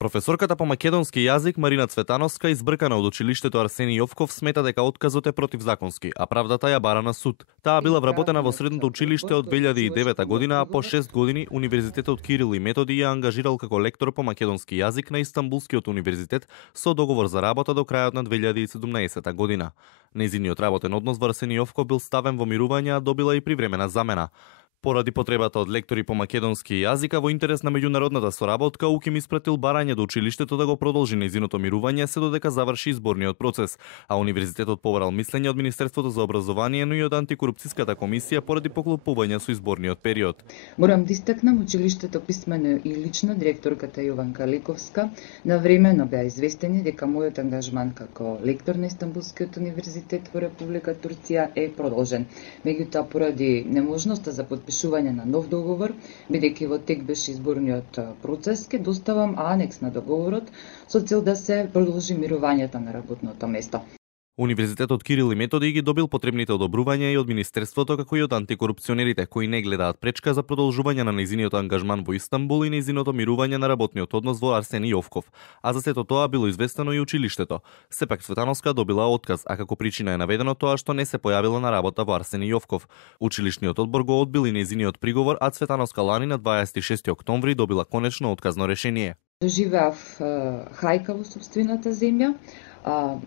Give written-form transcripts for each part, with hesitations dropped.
Професорката по македонски јазик Марина Цветановска, избркана од училиштето Арсени Јовков, смета дека отказот е противзаконски, а правдата ја бара на суд. Таа била вработена во средното училиште од 2009 година, а по 6 години Универзитетот Кирил и Методи ја ангажирал како лектор по македонски јазик на Истанбулскиот универзитет со договор за работа до крајот на 2017 година. Нејзиниот работен однос во Арсени Јовков бил ставен во мирување, а добила и привремена замена. Поради потребата од лектори по македонски јазик, во интерес на меѓународната соработка, УКИМ испратил барање до училиштето да го продолжи нејзиното мирување се додека заврши изборниот процес, а универзитетот побарал мислење од Министерството за образование, но и од антикорупцијската комисија поради поклопување со изборниот период. Морам да истакнам училиштето писмено и лично директорката Јованка Лековска навремено беа известени дека мојот ангажман како лектор на Истанбулскиот универзитет во Република Турција е продолжен. Меѓутоа, поради неможноста за подпишување на нов договор, бидејќи во тек беше изборниот процес, ќе доставам анекс на договорот со цел да се продолжи мирувањето на работното место. Универзитетот Кирил и Методи ги добил потребните одобрувања и од Министерството, како и од антикорупционерите, кои не гледаат пречка за продолжување на нејзиниот ангажман во Истанбул и нејзиното мирување на работниот однос во Арсени Јовков. А за сето тоа било известено и училиштето. Сепак Цветановска добила отказ, а како причина е наведено тоа што не се појавила на работа во Арсени Јовков. Училишниот одбор го одбил и нејзиниот приговор, а Цветановска лани на 26 октомври добила конечно отказно решение. Доживеав хајка во сопствената земја.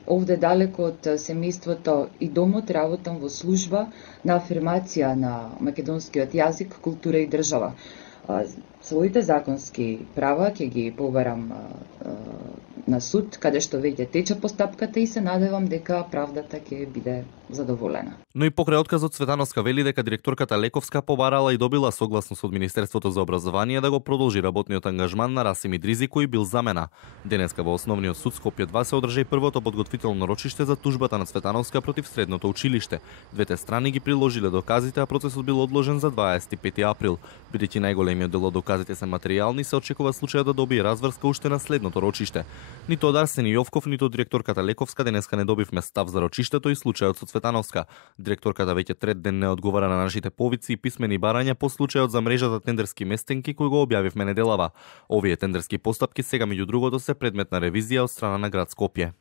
Овде далеко од семејството и домот работам во служба на афирмација на македонскиот јазик, култура и држава. Своите законски права ќе ги побарам на суд, каде што веќе тече постапката и се надевам дека правдата ќе биде задоволена. Но и покрај отказот Цветановска вели дека директорката Лековска побарала и добила согласност од Министерството за образование да го продолжи работниот ангажман на Расим Идризи, кој бил замена. Денеска во Основниот суд Скопје 2 се одржа и првото подготвително рочиште за тужбата на Цветановска против средното училиште. Двете страни ги приложиле доказите, а процесот бил одложен за 25 април. Бидејќи најголемиот дел од доказите се материјални, се очекува случајот да добие разврска уште на следното рочиште. Ниту од Арсени Јовков, ниту од директорката Лековска денеска не добивме став за рочиштето и случајот со Цветановска. Директорката веќе трет ден не одговара на нашите повици и писмени барања по случајот за мрежата тендерски местенки кој го објавивме неделава. Овие тендерски постапки сега меѓу другото се предмет на ревизија од страна на град Скопје.